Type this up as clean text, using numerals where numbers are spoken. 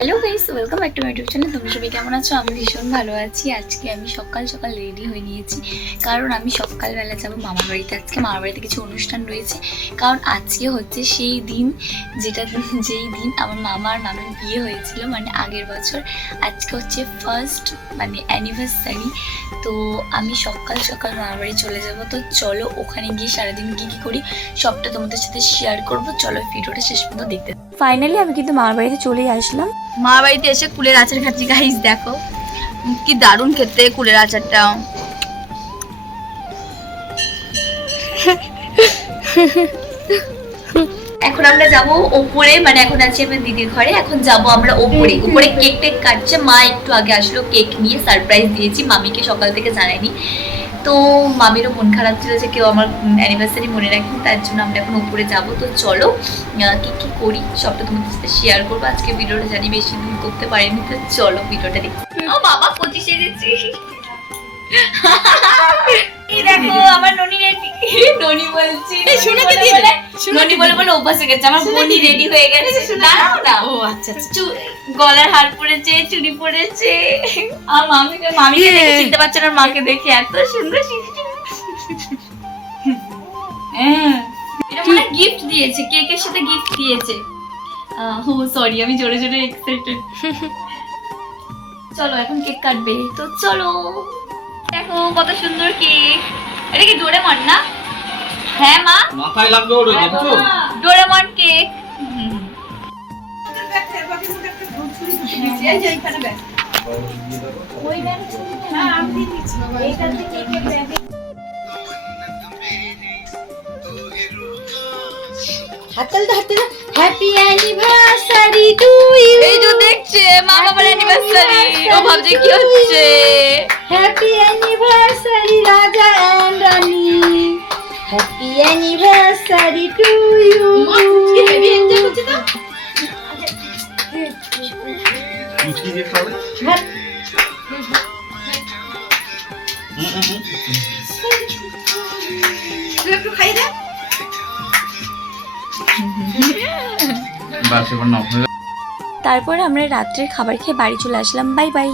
Hello guys, welcome back to my YouTube channel. তোমরা সবাই কেমন আছো? আমি ভীষণ ভালো আছি। আজকে আমি সকাল সকাল রেডি হয়ে নিয়েছি, কারণ আমি সকালবেলা যাবো মামার বাড়িতে। আজকে মামার বাড়িতে কিছু অনুষ্ঠান রয়েছে, কারণ আজকে হচ্ছে সেই দিন যেই দিন আমার মামা আর মামির বিয়ে হয়েছিল, মানে আগের বছর। আজকে হচ্ছে ফার্স্ট অ্যানিভার্সারি। তো আমি সকাল সকাল মামার বাড়ি চলে যাবো। তো চলো ওখানে গিয়ে সারাদিন কী করি সবটা তোমাদের সাথে শেয়ার করবো। চলো ভিডিওটা শেষ পর্যন্ত দেখতে। ফাইনালি আমি কিন্তু মামার বাড়িতে চলেই আসলাম। মা বাড়িতে এসে কুলের আচার খাচ্ছি গাইস, দেখো কি দারুণ খেতে কুলের আচারটা। এখন আমরা যাব ওপরে, মানে এখন আছি আমার দিদির ঘরে। এখন যাব আমরা ওপরে। উপরে কেক টেক কাটছে মা, একটু আগে আসলো কেক নিয়ে, সারপ্রাইজ দিয়েছি মামিকে, সকাল থেকে জানাইনি। তো মামিরও মন খারাপ ছিল যে কেউ আমার অ্যানিভার্সারি মনে রাখেনি, তার জন্য আমরা এখন উপরে যাবো। তো চলো কি করি সবটা তোমাদের সাথে শেয়ার করবো। আজকে ভিডিওটা জানি বেশি দূর করতে পারিনি, তো চলো ভিডিওটা দেখি। ও বাবা 25 এসেছি। দেখো আমার ননি রেডি। ননি বলছি ননি বলে অভ্যাস হয়ে গেছে আমার। ননি রেডি হয়ে গেছে। দাঁড়াও না। ও আচ্ছা আচ্ছা। গলার হার পরেছে, চুড়ি পরেছে। আর মামিকে দেখে চিনতে পারছে না, মাকে দেখে এত সুন্দর এটা মানে গিফট দিয়েছে, কেকের সাথে গিফট দিয়েছে। ও সরি, আমি জোরে জোরে এক্সাইটেড। চলো এখন কেক কাটবে, তো চলো। দেখো কত সুন্দর কেক। এটা কি ডোরেমন না? হ্যাঁ মা, মাথায় লাগবে ওটা দেখছো? Doraemon cake. Happy anniversary to you. এই যে দেখছে মা বাবার অ্যানিভার্সারি, ও ভাবছে কি হচ্ছে। Happy anniversary Raja and Rani. Happy anniversary to you. কি হেভি এনজয় করছিস তো? মুচকি দিয়ে খাবে? তুই একটু খাই দে। বাস এবার নাও। তারপর আমরা রাত্রের খাবার খেয়ে বাড়ি চলে আসলাম। Bye bye.